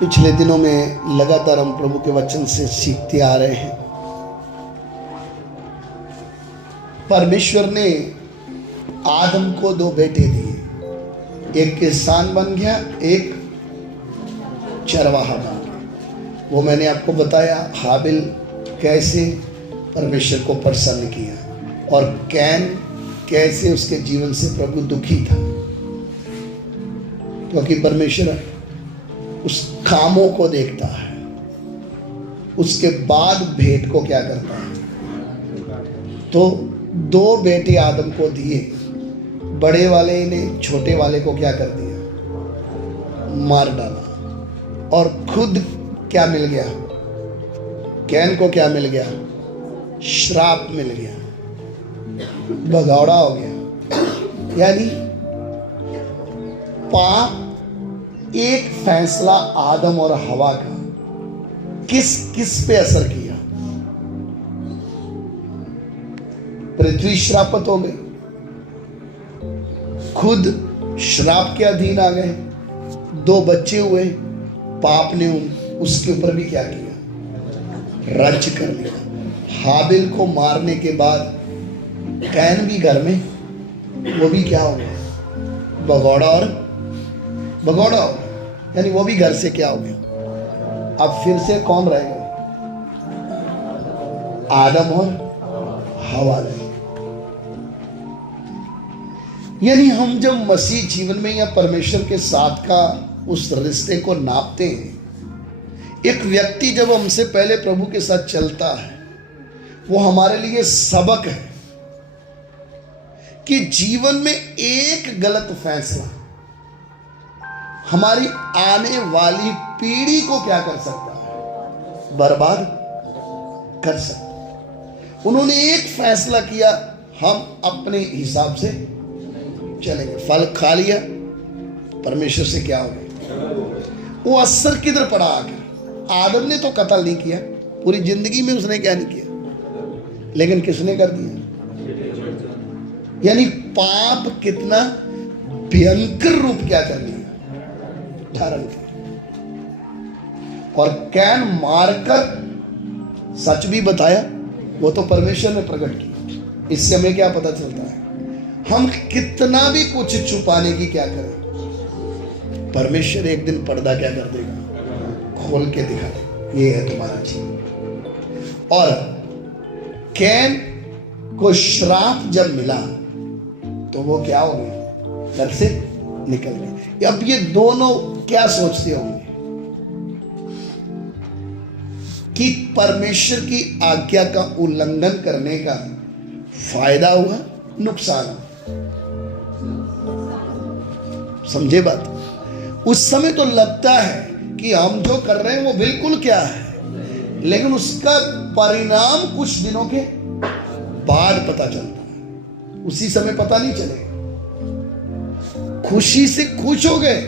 पिछले दिनों में लगातार हम प्रभु के वचन से सीखते आ रहे हैं। परमेश्वर ने आदम को दो बेटे दिए, एक किसान बन गया, एक चरवाहा बन गया। वो मैंने आपको बताया हाबिल कैसे परमेश्वर को प्रसन्न किया और कैन कैसे उसके जीवन से प्रभु दुखी था, क्योंकि परमेश्वर उस कामों को देखता है, उसके बाद भेंट को क्या करता है। तो दो बेटे आदम को दिए, बड़े वाले ने छोटे वाले को क्या कर दिया, मार डाला। और खुद क्या मिल गया, कैन को क्या मिल गया, श्राप मिल गया, भगौड़ा हो गया। यानी पाप एक फैसला आदम और हवा का किस किस पे असर किया। पृथ्वी श्रापित हो गई, खुद श्राप के अधीन आ गए, दो बच्चे हुए, पाप ने उसके ऊपर भी क्या किया, राज्य कर लिया। हाबिल को मारने के बाद कैन भी घर में, वो भी क्या हो गया, भगौड़ा और भगौड़ा हो गया। यानी वो भी घर से क्या हो गया। अब फिर से कौन रहेगा, आदम और हवा रहे। यानी हम जब मसीह जीवन में या परमेश्वर के साथ का उस रिश्ते को नापते हैं, एक व्यक्ति जब हमसे पहले प्रभु के साथ चलता है, वो हमारे लिए सबक है कि जीवन में एक गलत फैसला हमारी आने वाली पीढ़ी को क्या कर सकता है, बर्बाद कर सकता है। उन्होंने एक फैसला किया, हम अपने हिसाब से चलेंगे, फल खा लिया, परमेश्वर से क्या हो गया। वो असर किधर पड़ा आकर, आदम ने तो कत्ल नहीं किया, पूरी जिंदगी में उसने क्या नहीं किया, लेकिन किसने कर दिया। यानी पाप कितना भयंकर रूप क्या कर लिया, धारण किया। और कैन मारकर सच भी बताया, वो तो परमेश्वर ने प्रकट किया। इससे हमें क्या पता चलता है, हम कितना भी कुछ छुपाने की क्या करें, परमेश्वर एक दिन पर्दा क्या कर देगा, खोल के दिखा देगा, ये है तुम्हारा जीवन। और कैन को श्राप जब मिला तो वो क्या हो गया, घर से निकल गए। अब ये दोनों क्या सोचते होंगे कि परमेश्वर की आज्ञा का उल्लंघन करने का फायदा हुआ, नुकसान हुआ। समझे बात। उस समय तो लगता है कि हम जो कर रहे हैं वो बिल्कुल क्या है, लेकिन उसका परिणाम कुछ दिनों के बाद पता चलता है, उसी समय पता नहीं चलेगा। खुशी से खुश हो गए,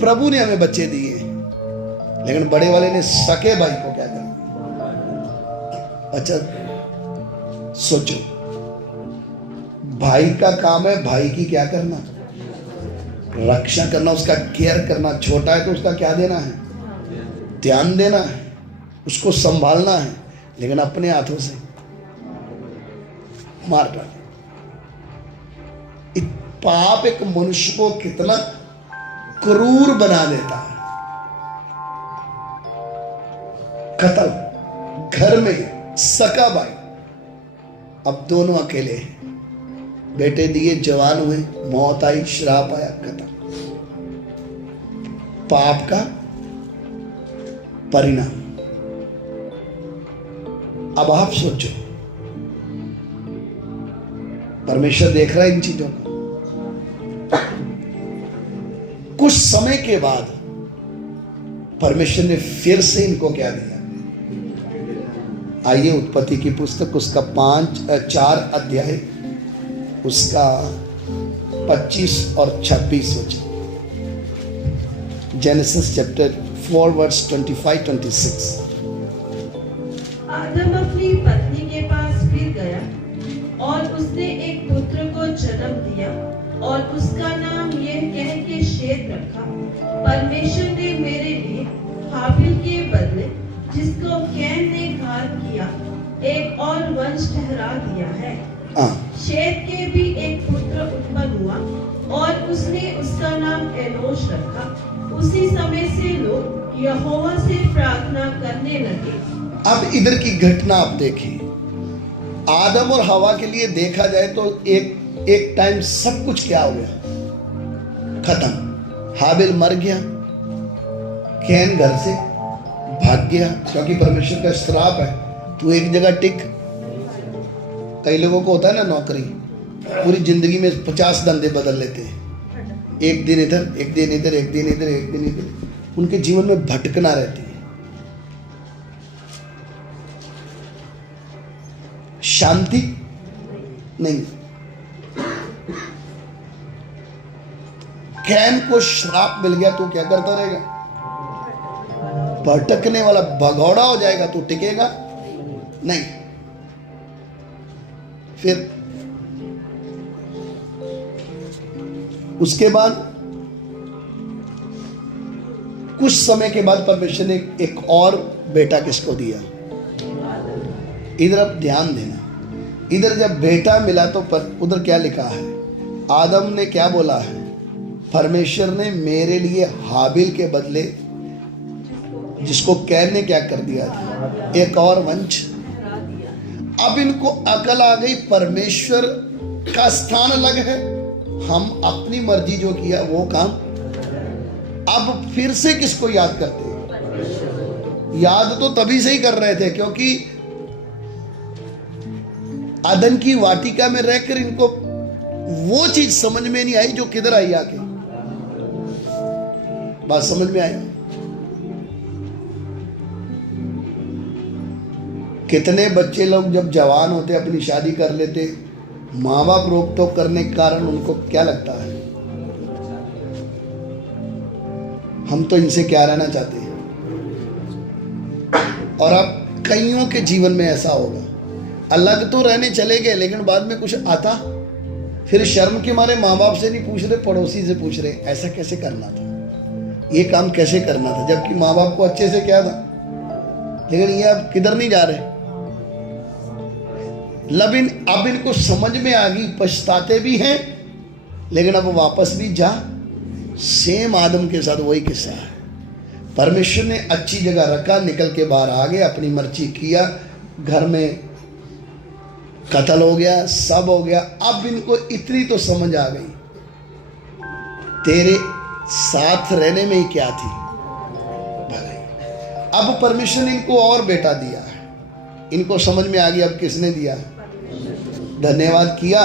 प्रभु ने हमें बच्चे दिए, लेकिन बड़े वाले ने सके भाई को क्या कर। अच्छा सोचो, भाई का काम है भाई की क्या करना, रक्षा करना, उसका केयर करना। छोटा है तो उसका क्या देना है, ध्यान देना है, उसको संभालना है, लेकिन अपने हाथों से मार डाल। पाप एक मनुष्य को कितना क्रूर बना देता है। कत्ल, घर में सका भाई, अब दोनों अकेले हैं, बेटे दिए, जवान हुए, मौत आई, श्राप आया, कत्ल। पाप का परिणाम। अब आप सोचो, परमेश्वर देख रहा है इन चीजों को। कुछ समय के बाद परमेश्वर ने फिर से इनको क्या दिया। आइए उत्पत्ति की पुस्तक उसका 4 अध्याय उसका 25 और 26 वचन। Genesis chapter 4 verse 25-26। आदम अपनी पत्नी के पास फिर गया और उसने एक पुत्र को जन्म दिया और उसका नाम यह कह के शेत रखा, परमेश्वर ने मेरे लिए हाबिल के बदले जिसको कैन ने घात किया एक और वंश ठहरा दिया है। हाँ, शेत के भी एक पुत्र उत्पन्न हुआ और उसने उसका नाम एनोश रखा। उसी समय से लोग यहोवा से प्रार्थना करने लगे। अब इधर की घटना आप देखिए। आदम और हवा के लिए देखा जाए तो एक टाइम सब कुछ क्या हो गया, खत्म। हाबिल मर गया, कैन घर से भाग गया, क्योंकि परमेश्वर का श्राप है तू एक जगह टिक। कई लोगों को होता है ना नौकरी, पूरी जिंदगी में 50 धंधे बदल लेते हैं, एक दिन इधर एक दिन इधर एक दिन इधर एक दिन इधर, उनके जीवन में भटकना रहती है, शांति नहीं। कैन को श्राप मिल गया तो क्या करता रहेगा, भटकने वाला, भगौड़ा हो जाएगा, तो टिकेगा नहीं। फिर उसके बाद कुछ समय के बाद परमेश्वर ने एक और बेटा किसको दिया। इधर अब ध्यान देना, इधर जब बेटा मिला तो उधर क्या लिखा है, आदम ने क्या बोला है, परमेश्वर ने मेरे लिए हाबिल के बदले जिसको कैन ने क्या कर दिया था, एक और वंश। अब इनको अकल आ गई, परमेश्वर का स्थान अलग है, हम अपनी मर्जी जो किया वो काम। अब फिर से किसको याद करते हैं, याद तो तभी से ही कर रहे थे, क्योंकि अदन की वाटिका में रहकर इनको वो चीज समझ में नहीं आई जो किधर आई आके, बात समझ में आई। कितने बच्चे लोग जब जवान होते अपनी शादी कर लेते, माँ बाप रोक टोक करने के कारण उनको क्या लगता है, हम तो इनसे क्या रहना चाहते हैं। और अब कईयों के जीवन में ऐसा होगा, अलग तो रहने चले गए लेकिन बाद में कुछ आता, फिर शर्म के मारे माँ बाप से नहीं पूछ रहे, पड़ोसी से पूछ रहे ऐसा कैसे करना था, ये काम कैसे करना था, जबकि माँ बाप को अच्छे से क्या था। लेकिन ये अब किधर नहीं जा रहे, लेकिन अब इनको समझ में आ गई, पछताते भी हैं लेकिन अब वापस भी जा। सेम आदम के साथ वही किस्सा है, परमेश्वर ने अच्छी जगह रखा, निकल के बाहर आ गए, अपनी मर्जी किया, घर में कत्ल हो गया, सब हो गया। अब इनको इतनी तो समझ आ गई, तेरे साथ रहने में ही क्या थी भलाई। अब परमेश्वर ने इनको और बेटा दिया है, इनको समझ में आ गया अब किसने दिया, धन्यवाद किया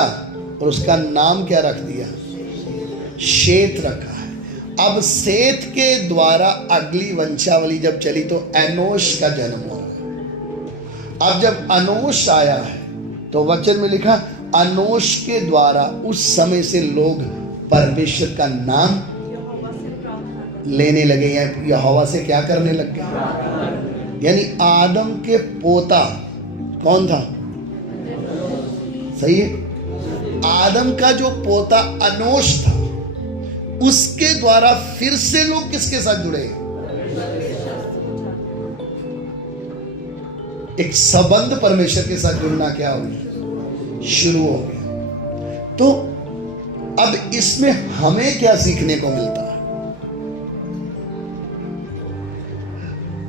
और उसका नाम क्या रख दिया, शेत रखा है। अब शेत के द्वारा अगली वंशावली जब चली तो एनोश का जन्म हो रहा। अब जब अनोश आया है तो वचन में लिखा, अनोश के द्वारा उस समय से लोग परमेश्वर का नाम लेने लगे, या यहोवा से क्या करने लग गए। यानी आदम के पोता कौन था, सही है, आदम का जो पोता अनोश था, उसके द्वारा फिर से लोग किसके साथ जुड़े, एक संबंध परमेश्वर के साथ जुड़ना क्या हो गया, शुरू हो गया। तो अब इसमें हमें क्या सीखने को मिलता है,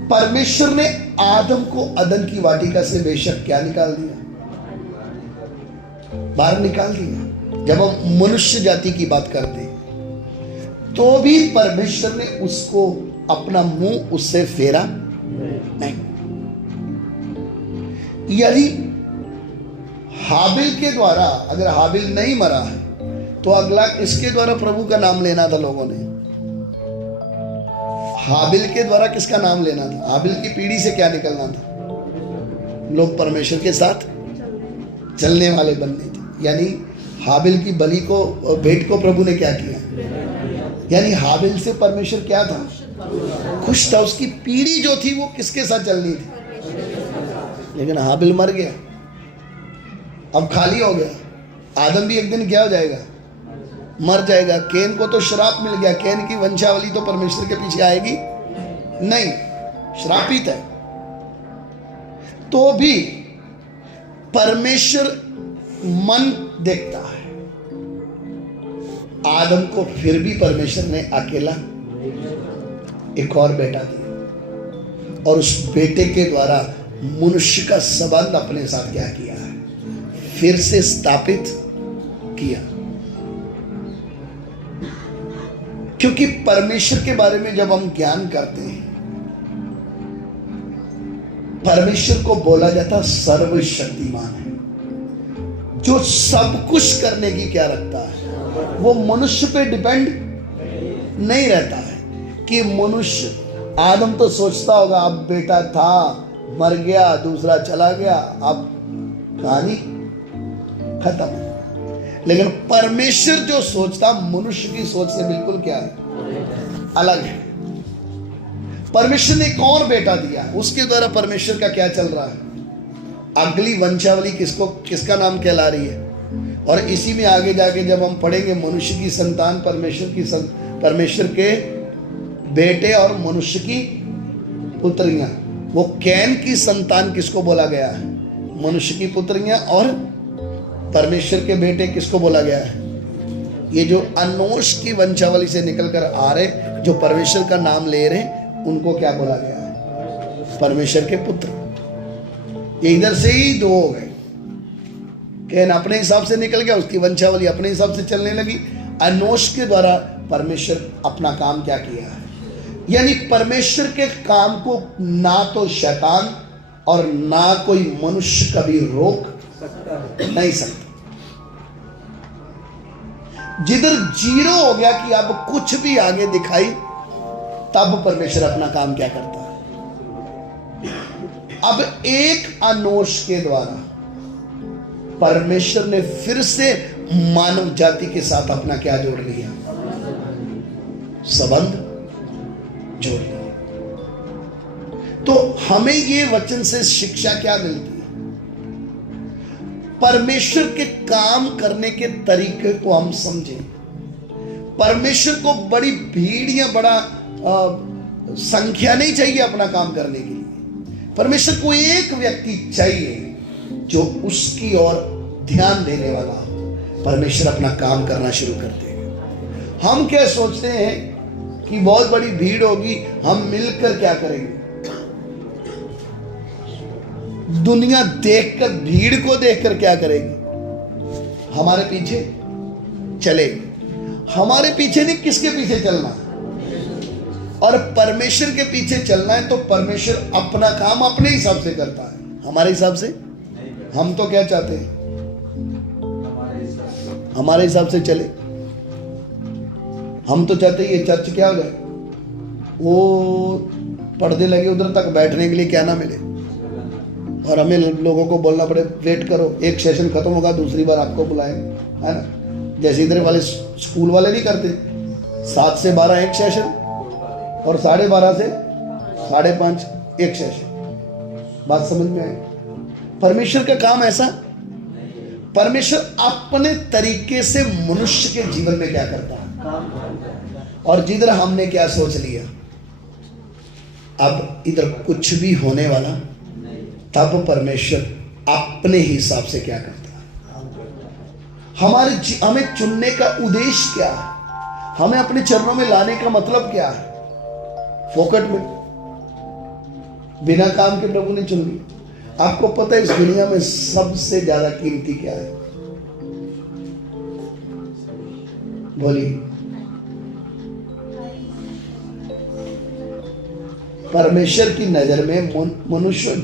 परमेश्वर ने आदम को अदन की वाटिका से बेशक क्या निकाल दिया, बाहर निकाल दिया। जब हम मनुष्य जाति की बात करते हैं तो भी परमेश्वर ने उसको अपना मुंह उससे फेरा नहीं। यदि हाबिल के द्वारा अगर हाबिल नहीं मरा है तो अगला किसके द्वारा प्रभु का नाम लेना था लोगों ने, हाबिल के द्वारा किसका नाम लेना था, हाबिल की पीढ़ी से क्या निकलना था, लोग परमेश्वर के साथ चलने वाले बनने थे। यानी हाबिल की बलि को, भेंट को प्रभु ने क्या किया, यानी हाबिल से परमेश्वर क्या था, खुश था, उसकी पीढ़ी जो थी वो किसके साथ चलनी थी। लेकिन हाबिल मर गया, अब खाली हो गया। आदम भी एक दिन क्या हो जाएगा, मर जाएगा। कैन को तो श्राप मिल गया, कैन की वंशावली तो परमेश्वर के पीछे आएगी नहीं। श्रापित है, तो भी परमेश्वर मन देखता है। आदम को फिर भी परमेश्वर ने अकेला एक और बेटा दिया, और उस बेटे के द्वारा मनुष्य का संबंध अपने साथ क्या किया है, फिर से स्थापित किया। क्योंकि परमेश्वर के बारे में जब हम ज्ञान करते हैं, परमेश्वर को बोला जाता सर्वशक्तिमान है, जो सब कुछ करने की क्या रखता है, वो मनुष्य पे डिपेंड नहीं रहता है। कि मनुष्य, आदम तो सोचता होगा अब बेटा था, मर गया, दूसरा चला गया, अब कहानी खत्म। लेकिन परमेश्वर जो सोचता मनुष्य की सोच से बिल्कुल क्या है, अलग है। परमेश्वर ने एक और बेटा दिया, उसके द्वारा परमेश्वर का क्या चल रहा है, अगली वंशावली किसका नाम कहला रही है। और इसी में आगे जाके जब हम पढ़ेंगे मनुष्य की संतान परमेश्वर के बेटे और मनुष्य की पुत्रियां, वो कैन की संतान किसको बोला गया है, मनुष्य की पुत्रियां, और परमेश्वर के बेटे किसको बोला गया है, ये जो अनोश की वंशावली से निकलकर आ रहे, जो परमेश्वर का नाम ले रहे, उनको क्या बोला गया है, परमेश्वर के पुत्र। ये इधर से ही दो हो गए, कैन अपने हिसाब से निकल गया, उसकी वंशावली अपने हिसाब से चलने लगी। अनोश के द्वारा परमेश्वर अपना काम क्या किया है, यानी परमेश्वर के काम को ना तो शैतान और ना कोई मनुष्य कभी रोक नहीं सकता। जिधर जीरो हो गया कि अब कुछ भी आगे दिखाई, तब परमेश्वर अपना काम क्या करता है। अब एक अनोश के द्वारा परमेश्वर ने फिर से मानव जाति के साथ अपना क्या जोड़ लिया, संबंध जोड़ लिया। तो हमें ये वचन से शिक्षा क्या मिलती है, परमेश्वर के काम करने के तरीके को हम समझें। परमेश्वर को बड़ी भीड़ या बड़ा संख्या नहीं चाहिए अपना काम करने के लिए। परमेश्वर को एक व्यक्ति चाहिए जो उसकी ओर ध्यान देने वाला हो। परमेश्वर अपना काम करना शुरू कर देगा। हम क्या सोचते हैं कि बहुत बड़ी भीड़ होगी, हम मिलकर क्या करेंगे। दुनिया देखकर, भीड़ को देखकर क्या करेगी, हमारे पीछे चलेगी। हमारे पीछे नहीं, किसके पीछे चलना है, और परमेश्वर के पीछे चलना है। तो परमेश्वर अपना काम अपने हिसाब से करता है, हमारे हिसाब से। हम तो क्या चाहते हैं, हमारे हिसाब से चले। हम तो चाहते हैं ये चर्च क्या हो जाए, वो पर्दे लगे उधर तक बैठने के लिए क्या ना मिले, और हमें लोगों को बोलना पड़े वेट करो, एक सेशन खत्म होगा दूसरी बार आपको बुलाएंगे, है ना। जैसे इधर वाले स्कूल वाले नहीं करते, 7 से 12 एक सेशन, और 12:30 से 5:30 एक सेशन। बात समझ में आई। परमेश्वर का काम ऐसा, परमेश्वर अपने तरीके से मनुष्य के जीवन में क्या करता है। और जिधर हमने क्या सोच लिया, अब इधर कुछ भी होने वाला, तब परमेश्वर अपने हिसाब से क्या करता है। हमें चुनने का उद्देश्य क्या है, हमें अपने चरणों में लाने का मतलब क्या है। फोकट में बिना काम के प्रभु ने चुन लिया। आपको पता है इस दुनिया में सबसे ज्यादा कीमती क्या है, बोलिए। परमेश्वर की नजर में मनुष्य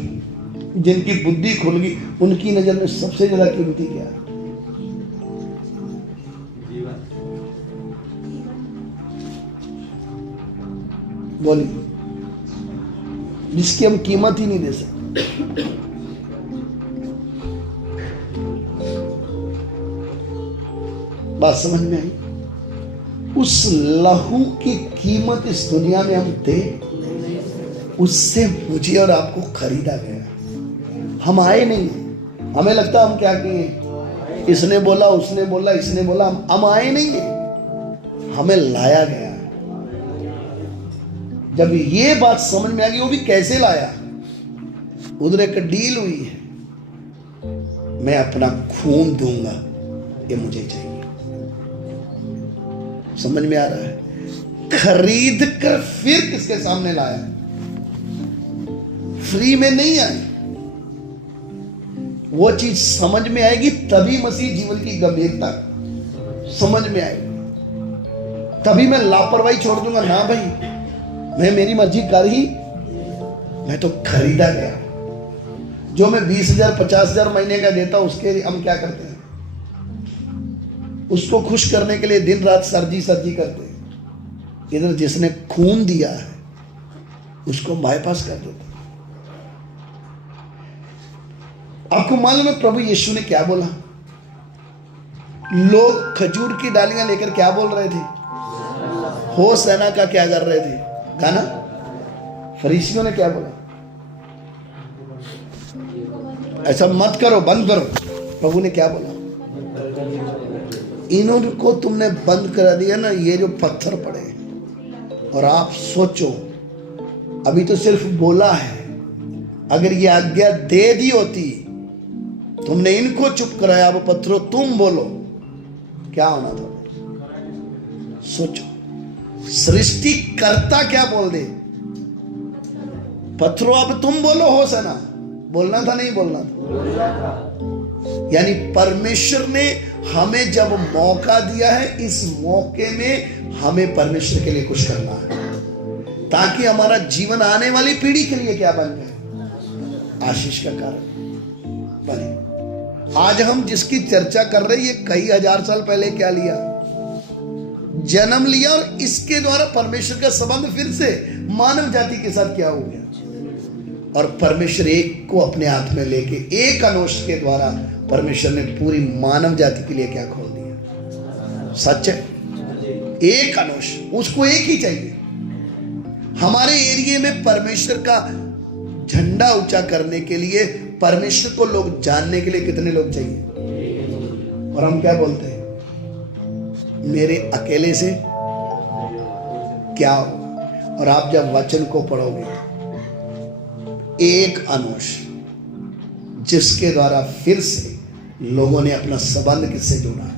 जिनकी बुद्धि खुल गई, उनकी नजर में सबसे ज्यादा कीमती क्या है, बोलिए। जिसकी हम कीमत ही नहीं दे सकते। बात समझ में आई। उस लहू की कीमत इस दुनिया में हम दे, उससे मुझे और आपको खरीदा गया। हम आए नहीं, हमें लगता हम क्या किए, इसने बोला उसने बोला इसने बोला, हम आए नहीं है, हमें लाया गया। जब ये बात समझ में आ गई, वो भी कैसे लाया, उधर एक डील हुई है, मैं अपना खून दूंगा, ये मुझे चाहिए। समझ में आ रहा है? खरीद कर फिर किसके सामने लाया, फ्री में नहीं आई। वो चीज समझ में आएगी तभी मसीह जीवन की गंभीरता समझ में आएगी, तभी मैं लापरवाही छोड़ दूंगा। ना भाई, मैं मेरी मर्जी कर ही, मैं तो खरीदा गया। जो मैं 20,000 50,000 महीने का देता, उसके हम क्या करते हैं, उसको खुश करने के लिए दिन रात सर्जी करते हैं। इधर जिसने खून दिया है उसको बाईपास कर देता। आपको मालूम है प्रभु यीशु ने क्या बोला? लोग खजूर की डालियां लेकर क्या बोल रहे थे? हो सेना का क्या कर रहे थे? गाना। फरीसियों ने क्या बोला? ऐसा मत करो, बंद करो। प्रभु ने क्या बोला? इनको तुमने बंद करा दिया ना, ये जो पत्थर पड़े। और आप सोचो, अभी तो सिर्फ बोला है, अगर ये आज्ञा दे दी होती, तुमने इनको चुप कराया, अब पत्थरों तुम बोलो, क्या होना था? सोचो, सृष्टिकर्ता क्या बोल दे? पत्थरों अब तुम बोलो हो सेना। बोलना था, नहीं बोलना था? यानी परमेश्वर ने हमें जब मौका दिया है, इस मौके में हमें परमेश्वर के लिए कुछ करना है, ताकि हमारा जीवन आने वाली पीढ़ी के लिए क्या बन जाए? आशीष का कारण बने। आज हम जिसकी चर्चा कर रहे हैं, ये कई हजार साल पहले क्या लिया, जन्म लिया, और इसके द्वारा परमेश्वर का संबंध फिर से मानव जाति के साथ क्या हो गया। और परमेश्वर एक को अपने हाथ में लेके, एक अनोश के द्वारा परमेश्वर ने पूरी मानव जाति के लिए क्या खोल दिया। सच है, एक अनोश, उसको एक ही चाहिए। हमारे एरिया में परमेश्वर का झंडा ऊंचा करने के लिए, परमेश्वर को लोग जानने के लिए कितने लोग चाहिए? और हम क्या बोलते हैं? मेरे अकेले से क्या होगा? और आप जब वचन को पढ़ोगे, एक अनोश जिसके द्वारा फिर से लोगों ने अपना संबंध किससे जोड़ा,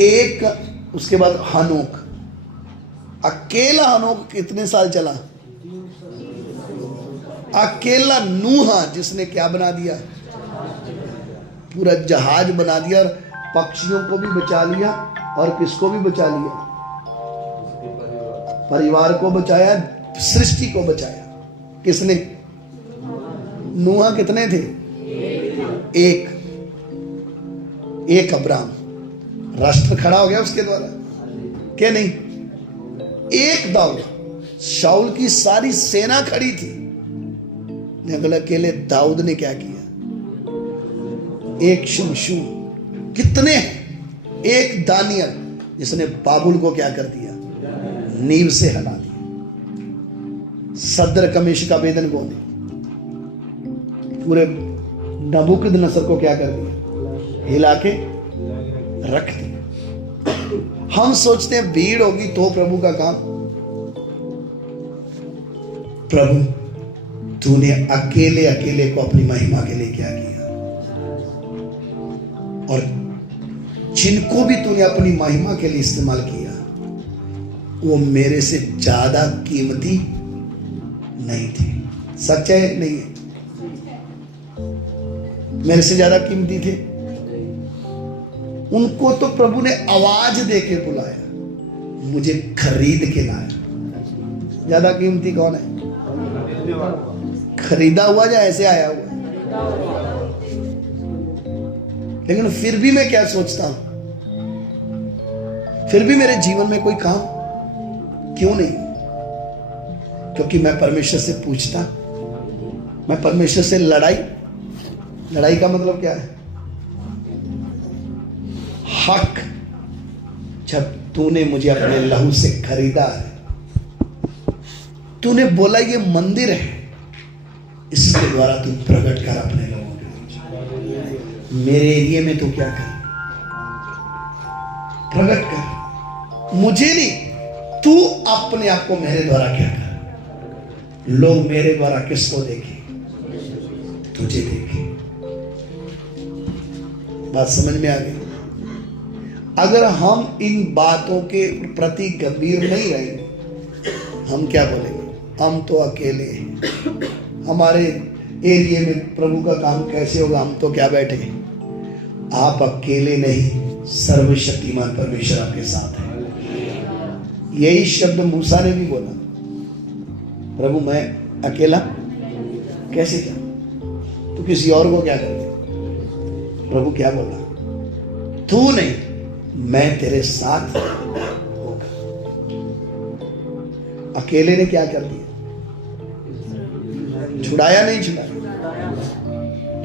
एक, उसके बाद हनोक। अकेला हनोक कितने साल चला? अकेला नूहा, जिसने क्या बना दिया? पूरा जहाज बना दिया, और पक्षियों को भी बचा लिया, और किसको भी बचा लिया? परिवार को बचाया, सृष्टि को बचाया। किसने? नूहा। कितने थे? एक अब्राम। राष्ट्र खड़ा हो गया उसके द्वारा, क्या नहीं? एक दाऊद। शाऊल की सारी सेना खड़ी थी, लेकिन अकेले दाऊद ने क्या किया? एक शिमशून। कितने? एक दानियल, जिसने बाबुल को क्या कर दिया? नींव से हला दिया। सदर कमेश का वेदन को ने पूरे नबूकदनेस्सर को क्या कर दिया? हिला के रख दिया। हम सोचते हैं भीड़ होगी तो प्रभु का काम। प्रभु, तूने अकेले अकेले को अपनी महिमा के लिए क्या किया, और जिनको भी तूने अपनी महिमा के लिए इस्तेमाल किया, वो मेरे से ज्यादा कीमती नहीं थे। सच है? नहीं है? मेरे से ज्यादा कीमती थे। उनको तो प्रभु ने आवाज दे के बुलाया, मुझे खरीद के लाया। ज्यादा कीमती कौन है? खरीदा हुआ या ऐसे आया हुआ? लेकिन फिर भी मैं क्या सोचता हूं, फिर भी मेरे जीवन में कोई काम क्यों नहीं? क्योंकि मैं परमेश्वर से पूछता, मैं परमेश्वर से लड़ाई का मतलब क्या है? हक। जब तूने मुझे अपने लहू से खरीदा है, तूने बोला ये मंदिर है, इसके द्वारा तू प्रकट कर अपने लोगों के बीच। मेरे एरिया में तू क्या कर? प्रकट कर। मुझे नहीं, तू अपने आप को मेरे द्वारा क्या कर? लोग मेरे द्वारा किसको देखें? तुझे देखें। बात समझ में आ गई? अगर हम इन बातों के प्रति गंभीर नहीं रहेंगे, हम क्या बोलेंगे? हम तो अकेले हैं, हमारे एरिया में प्रभु का काम कैसे होगा? हम तो क्या बैठे हैं? आप अकेले नहीं, सर्वशक्तिमान परमेश्वर आपके साथ है। यही शब्द मूसा ने भी बोला, प्रभु मैं अकेला कैसे क्या? तो किसी और को क्या कर? प्रभु क्या बोला? तू नहीं, मैं तेरे साथ होगा। अकेले ने क्या कर दिया? छुड़ाया नहीं छुड़ाया?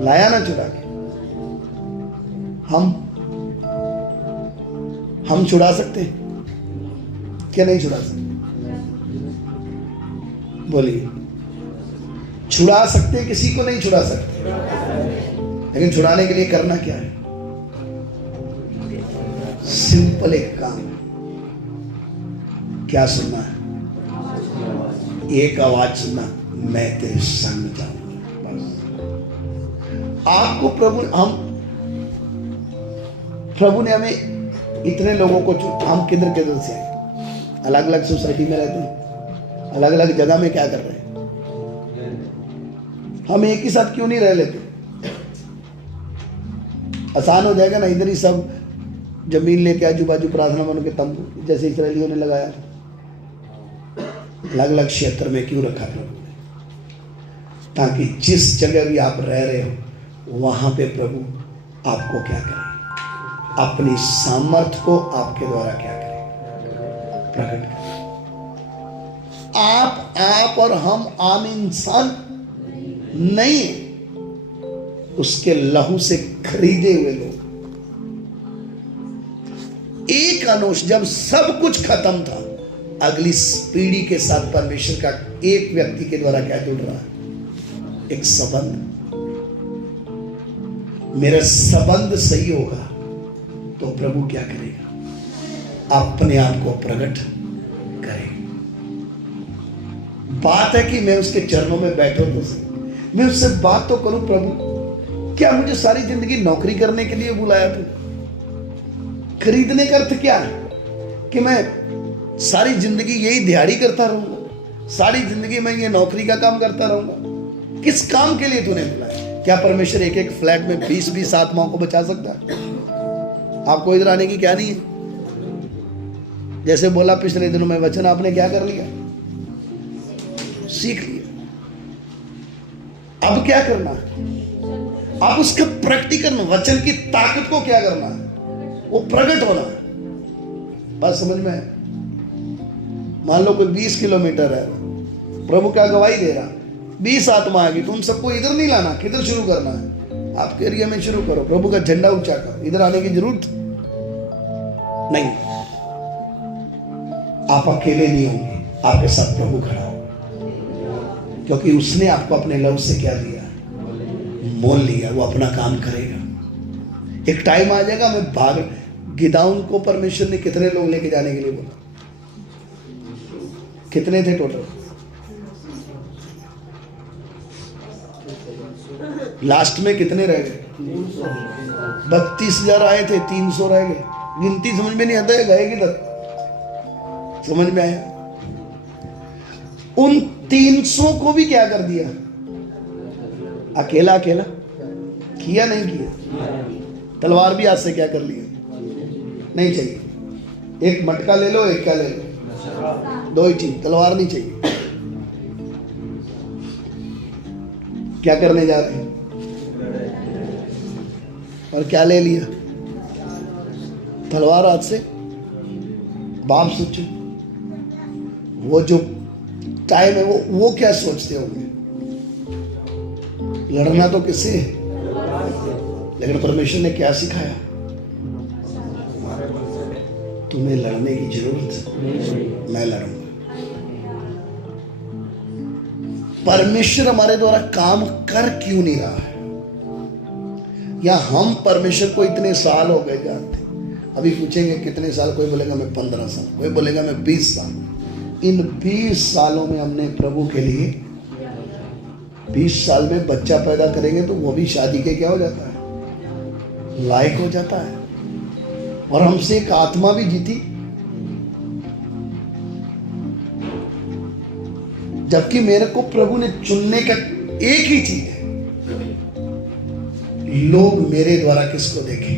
लाया ना छुड़ा के? हम छुड़ा सकते हैं क्या? नहीं छुड़ा सकते? बोलिए, छुड़ा सकते हैं? किसी को नहीं छुड़ा सकते, लेकिन छुड़ाने के लिए करना क्या है? सिंपल एक काम, क्या सुनना है? एक आवाज सुनना, मैं तेरे संग जाऊंगा। बस आपको प्रभु ने हमें इतने लोगों को हम किधर से आए, अलग अलग सोसाइटी में रहते हैं, अलग अलग जगह में क्या कर रहे हैं? हम एक ही साथ क्यों नहीं रह लेते? आसान हो जाएगा ना, इधर ही सब जमीन लेके आजू बाजू प्रार्थना भवन के तंबू जैसे इस्राएलियों ने लगाया। अलग अलग क्षेत्र में क्यों रखा प्रभु ने? ताकि जिस जगह भी आप रह रहे हो वहां पे प्रभु आपको क्या करे? अपनी सामर्थ्य को आपके द्वारा क्या करे? प्रकट करे। आप और हम आम इंसान नहीं, उसके लहू से खरीदे हुए लोग। एक अनुष्ठ जब सब कुछ खत्म था, अगली पीढ़ी के साथ परमेश्वर का एक व्यक्ति के द्वारा क्या जुड़ रहा है? एक संबंध। मेरा संबंध सही होगा तो प्रभु क्या करेगा? अपने आप को प्रकट करेगा। बात है कि मैं उसके चरणों में बैठूं तो सही, मैं उससे बात तो करूं, प्रभु क्या मुझे सारी जिंदगी नौकरी करने के लिए बुलाया तू? खरीदने का अर्थ क्या है? कि मैं सारी जिंदगी यही दिहाड़ी करता रहूंगा, सारी जिंदगी मैं ये नौकरी का काम करता रहूंगा? किस काम के लिए तूने बुलाया? क्या परमेश्वर एक एक फ्लैट में 20-20 आत्माओं को बचा सकता है? आपको इधर आने की क्या नहीं है? जैसे बोला पिछले दिनों में वचन, आपने क्या कर लिया? सीख लिया। अब क्या करना है? आप उसका प्रैक्टिकल वचन की ताकत को क्या करना है? वो प्रकट होना है। बात समझ में है? मान लो कोई 20 किलोमीटर है, प्रभु क्या गवाही दे रहा, 20 आत्मा आ गई, तुम सबको इधर नहीं लाना, किधर शुरू करना है? आपके एरिया में शुरू करो, प्रभु का झंडा ऊंचा करो, इधर आने की जरूरत नहीं। आप अकेले नहीं होंगे, आपके साथ प्रभु खड़ा होगा, क्योंकि उसने आपको अपने लव से क्या लिया? मोल लिया। वो अपना काम करेगा। एक टाइम आ जाएगा, मैं भाग गिदाउन को परमेश्वर ने कितने लोग लेके जाने के लिए बोला? कितने थे टोटल? लास्ट में कितने रह गए? 32,000 आए थे, 300 रह गए। गिनती समझ में नहीं आता है, गए किधर? समझ में आया? उन 300 को भी क्या कर दिया? अकेला अकेला किया नहीं किया? तलवार भी हाथ से क्या कर लिया? नहीं चाहिए। एक मटका ले लो, एक क्या ले लो, दो ही चीज, तलवार नहीं चाहिए। क्या करने जा रहे हैं? और क्या ले लिया? तलवार हाथ से। बाप सोचो, वो जो टाइम है वो क्या सोचते होंगे? लड़ना तो किससे है? लेकिन परमेश्वर ने क्या सिखाया? तुम्हें लड़ने की जरूरत, मैं लड़ूंगा। परमेश्वर हमारे द्वारा काम कर क्यों नहीं रहा है? या हम परमेश्वर को इतने साल हो गए जानते? अभी पूछेंगे कितने साल, कोई बोलेगा मैं 15 साल, कोई बोलेगा मैं 20 साल। इन 20 सालों में हमने प्रभु के लिए 20 साल में बच्चा पैदा करेंगे तो वो भी शादी के क्या हो जाता है, लायक हो जाता है। और हमसे एक आत्मा भी जीती, जबकि मेरे को प्रभु ने चुनने का एक ही चीज है, लोग मेरे द्वारा किसको देखें,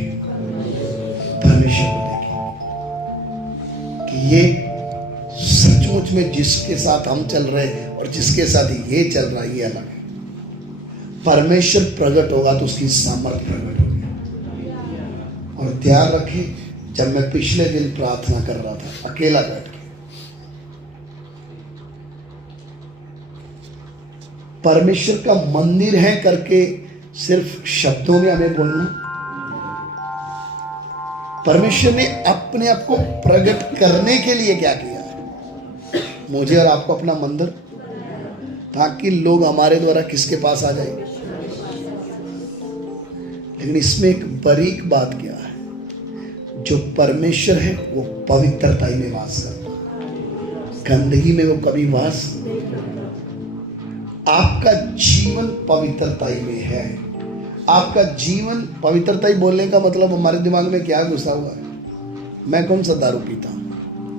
परमेश्वर को देखें कि ये सचमुच में जिसके साथ हम चल रहे हैं और जिसके साथ ये चल रहा है ये अलग है। परमेश्वर प्रकट होगा तो उसकी सामर्थ्य प्रकट होगी। और ध्यान रखिए, जब मैं पिछले दिन प्रार्थना कर रहा था अकेला बैठ के, परमेश्वर का मंदिर है करके सिर्फ शब्दों में हमें बोलना, परमेश्वर ने अपने आप को प्रकट करने के लिए क्या किया है, मुझे और आपको अपना मंदिर, ताकि लोग हमारे द्वारा किसके पास आ जाए। लेकिन इसमें एक बारीक बात क्या है, जो परमेश्वर है वो पवित्रताई में वास करता है, गंदगी में वो कभी वास। आपका जीवन पवित्रताई में है। आपका जीवन पवित्रताई बोलने का मतलब हमारे दिमाग में क्या घुसा हुआ है, मैं कौन सा दारू पीता हूं,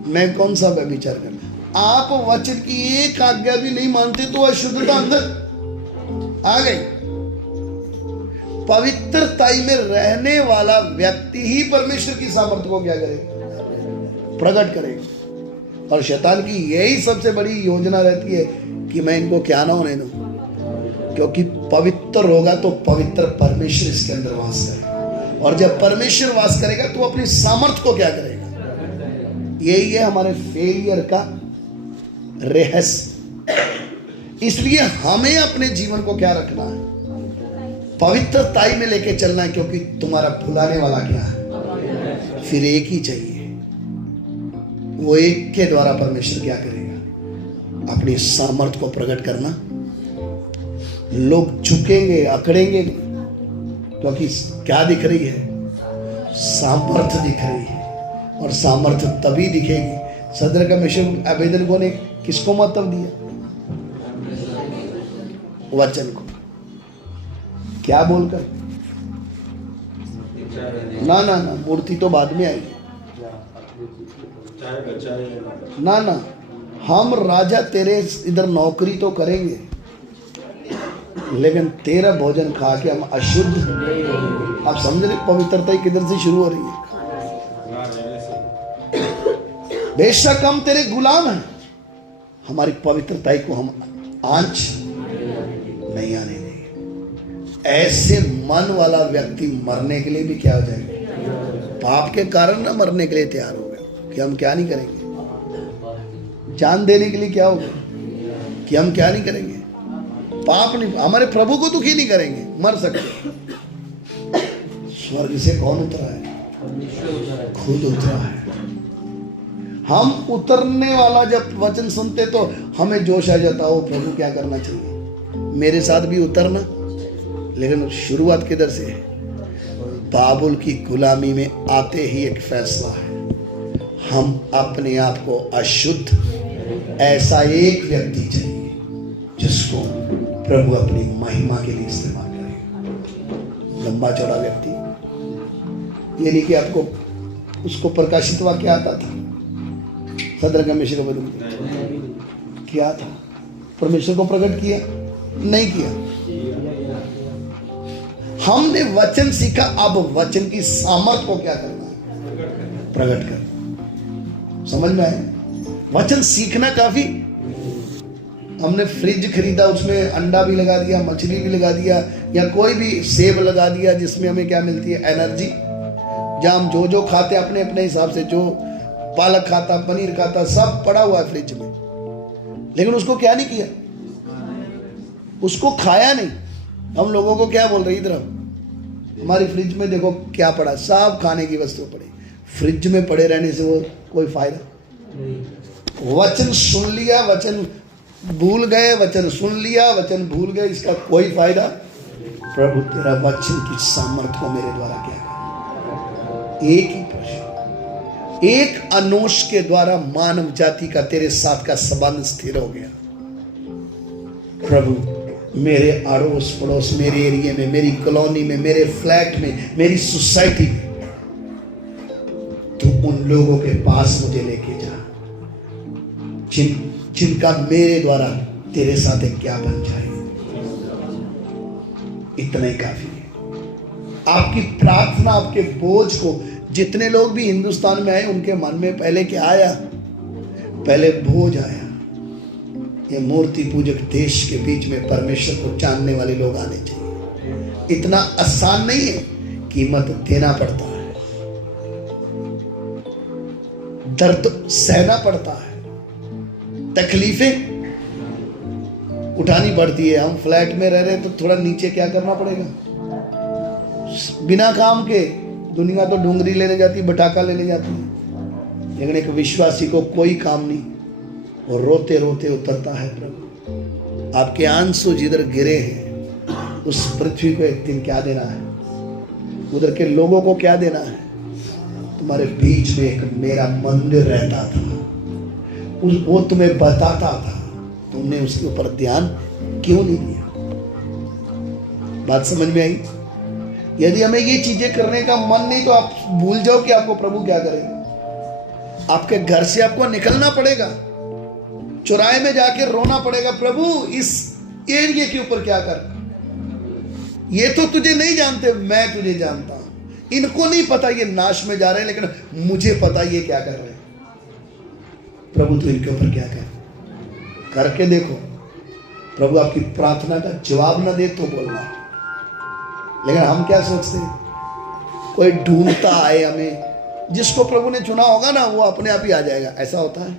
मैं कौन सा व्यभिचार करता। आप वचन की एक आज्ञा भी नहीं मानते तो अशुद्धता अंदर आ गई। पवित्रताई में रहने वाला व्यक्ति ही परमेश्वर की सामर्थ्य को क्या करेगा, प्रकट करेगा। और शैतान की यही सबसे बड़ी योजना रहती है कि मैं इनको क्या ना होने दूं, क्योंकि पवित्र होगा तो पवित्र परमेश्वर इसके अंदर वास करेगा। और जब परमेश्वर वास करेगा तो अपनी सामर्थ्य को क्या करेगा। यही है हमारे फेलियर का रहस्य। इसलिए हमें अपने जीवन को क्या रखना है, पवित्रताई में लेके चलना है, क्योंकि तुम्हारा भुलाने वाला क्या है, फिर एक ही चाहिए। वो एक के द्वारा परमेश्वर क्या करेगा, अपनी सामर्थ्य को प्रकट करना। लोग झुकेंगे, अकड़ेंगे, क्योंकि क्या दिख रही है, सामर्थ्य दिख रही है। और सामर्थ्य तभी दिखेगी, सदर का मिशन अबेदनगो ने किसको महत्व दिया, वचन को। क्या बोलकर, ना ना ना, मूर्ति तो बाद में आएगी, ना ना, हम राजा तेरे इधर नौकरी तो करेंगे, लेकिन तेरा भोजन खा के हम अशुद्ध। आप समझ रहे पवित्रता किधर से शुरू हो रही है। बेशक हम तेरे गुलाम हैं, हमारी पवित्रता को हम आंच नहीं आने देंगे। ऐसे मन वाला व्यक्ति मरने के लिए भी क्या हो जाएगा, पाप के कारण ना मरने के लिए तैयार हो गए कि हम क्या नहीं करेंगे, जान देने के लिए क्या होगा कि हम क्या नहीं करेंगे, पाप नहीं, हमारे प्रभु को दुखी नहीं करेंगे, मर सकते। स्वर्ग से कौन उतरा है, खुद उतरा है। हम उतरने वाला जब वचन सुनते तो हमें जोश आ जाता हो, प्रभु क्या करना चाहिए, मेरे साथ भी उतरना। लेकिन शुरुआत किधर से है, बाबुल की गुलामी में आते ही एक फैसला है, हम अपने आप को अशुद्ध, ऐसा एक व्यक्ति चाहिए जिसको प्रभु अपनी महिमा के लिए इस्तेमाल करेगा। लंबा चौड़ा व्यक्ति, ये नहीं कि आपको उसको प्रकाशित वाक्य आता था, सदर कमेश्वर को क्या था, परमेश्वर को प्रकट किया नहीं किया। हमने वचन सीखा, अब वचन की सामर्थ्य को क्या करना है, प्रकट करना। समझ में आया, वचन सीखना काफी। हमने फ्रिज खरीदा, उसमें अंडा भी लगा दिया, मछली भी लगा दिया, या कोई भी सेब लगा दिया, जिसमें हमें क्या मिलती है, एनर्जी। जहाँ हम जो जो खाते अपने अपने हिसाब से, जो पालक खाता, पनीर खाता, सब पड़ा हुआ है फ्रिज में, लेकिन उसको क्या नहीं किया, उसको खाया नहीं। हम लोगों को क्या बोल रहे, इधर हमारी फ्रिज में देखो क्या पड़ा, सब खाने की वस्तु पड़ी। फ्रिज में पड़े रहने से वो कोई फायदा, वचन सुन लिया, वचन भूल गए, वचन सुन लिया, वचन भूल गए, इसका कोई फायदा। प्रभु तेरा वचन की सामर्थ्य को मेरे द्वारा क्या कर। एक ही प्रश्न, एक अनोश के द्वारा मानव जाति का तेरे साथ का संबंध स्थिर हो गया। प्रभु मेरे अड़ोस पड़ोस, मेरे एरिया में, मेरी कॉलोनी में, मेरे फ्लैट में, मेरी सोसाइटी में, तू उन लोगों के पास मुझे लेके जा जिनका मेरे द्वारा तेरे साथ एक क्या बन जाए। इतना ही काफी है। आपकी प्रार्थना आपके बोझ को, जितने लोग भी हिंदुस्तान में आए उनके मन में पहले क्या आया? पहले बोझ आया। ये मूर्ति पूजक देश के बीच में परमेश्वर को जानने वाले लोग आने चाहिए। इतना आसान नहीं है, कीमत देना पड़ता है, दर्द सहना पड़ता है, तकलीफें उठानी पड़ती है। हम फ्लैट में रह रहे हैं तो थोड़ा नीचे क्या करना पड़ेगा? बिना काम के दुनिया तो डूंगरी लेने जाती है, बटाका लेने जाती है, लेकिन एक विश्वासी को कोई काम नहीं, और रोते रोते उतरता है। प्रभु आपके आंसू जिधर गिरे हैं उस पृथ्वी को एक दिन क्या देना है? उधर के लोगों को क्या देना है? तुम्हारे बीच में एक मेरा मंदिर रहता था, वो तुम्हें बताता था, तुमने उसके ऊपर ध्यान क्यों नहीं दिया? बात समझ में आई? यदि हमें ये चीजें करने का मन नहीं तो आप भूल जाओ कि आपको प्रभु क्या करेगा। आपके घर से आपको निकलना पड़ेगा, चौराहे में जाके रोना पड़ेगा, प्रभु इस एरिया के ऊपर क्या कर? ये तो तुझे नहीं जानते, मैं तुझे जानता हूं। इनको नहीं पता ये नाश में जा रहे हैं, लेकिन मुझे पता ये क्या कर रहे हैं। प्रभु तू इनके ऊपर क्या कर? करके देखो। प्रभु आपकी प्रार्थना का जवाब ना दे तो बोलना। लेकिन हम क्या सोचते हैं? कोई ढूंढता आए हमें, जिसको प्रभु ने चुना होगा ना वो अपने आप ही आ जाएगा। ऐसा होता है?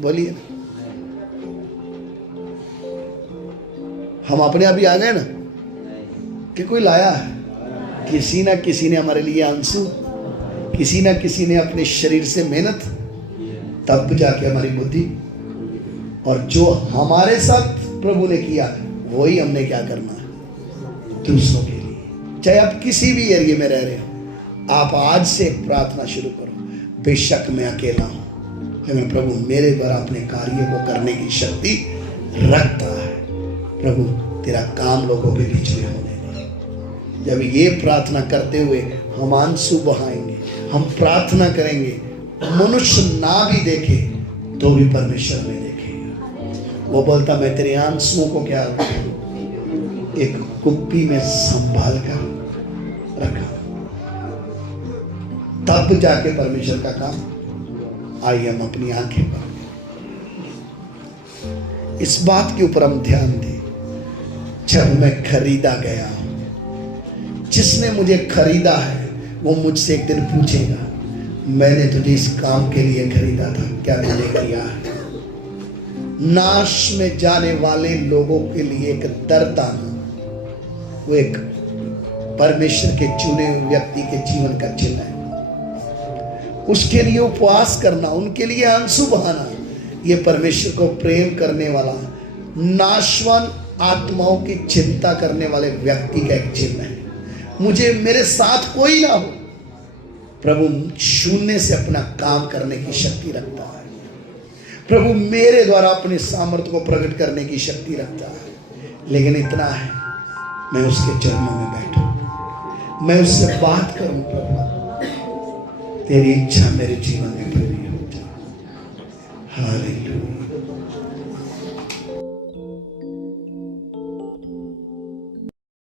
बोलिए ना। हम अपने आप ही आ गए ना कि कोई लाया है? किसी ना किसी ने हमारे लिए आंसू, किसी ना किसी ने अपने शरीर से मेहनत, तब जाके हमारी बुद्धि, और जो हमारे साथ प्रभु ने किया वही हमने क्या करना है दूसरों के लिए। चाहे आप किसी भी एरिया में रह रहे हो, आप आज से एक प्रार्थना शुरू करो। बेशक मैं अकेला हूं, लेकिन प्रभु मेरे द्वारा अपने कार्य को करने की शक्ति रखता है। प्रभु तेरा काम लोगों के बीच में होने दे। जब ये प्रार्थना करते हुए हम आंसू बहाएंगे, हम प्रार्थना करेंगे, मनुष्य ना भी देखे तो भी परमेश्वर में देखेगा। वो बोलता मैं तेरे आंसुओं को क्या एक कुप्पी में संभाल कर रखा। तब जाके परमेश्वर का काम। आइए हम अपनी आंखें बंद, इस बात के ऊपर हम ध्यान दें। जब मैं खरीदा गया हूं, जिसने मुझे खरीदा है वो मुझसे एक दिन पूछेगा मैंने तुझे इस काम के लिए खरीदा था, क्या मैंने किया है? नाश में जाने वाले लोगों के लिए एक दर्द आना, वो एक परमेश्वर के चुने हुए व्यक्ति के जीवन का चिन्ह है। उसके लिए उपवास करना, उनके लिए आंसू बहाना, ये परमेश्वर को प्रेम करने वाला, नाशवान आत्माओं की चिंता करने वाले व्यक्ति का एक चिन्ह है। मुझे मेरे साथ कोई ना हो, प्रभु शून्य से अपना काम करने की शक्ति रखता है। प्रभु मेरे द्वारा अपने सामर्थ्य को प्रकट करने की शक्ति रखता है। लेकिन इतना है, मैं उसके चरणों में बैठूं, मैं उससे बात करूं। प्रभु तेरी इच्छा मेरे जीवन में पूरी हो जाए। हालेलुया।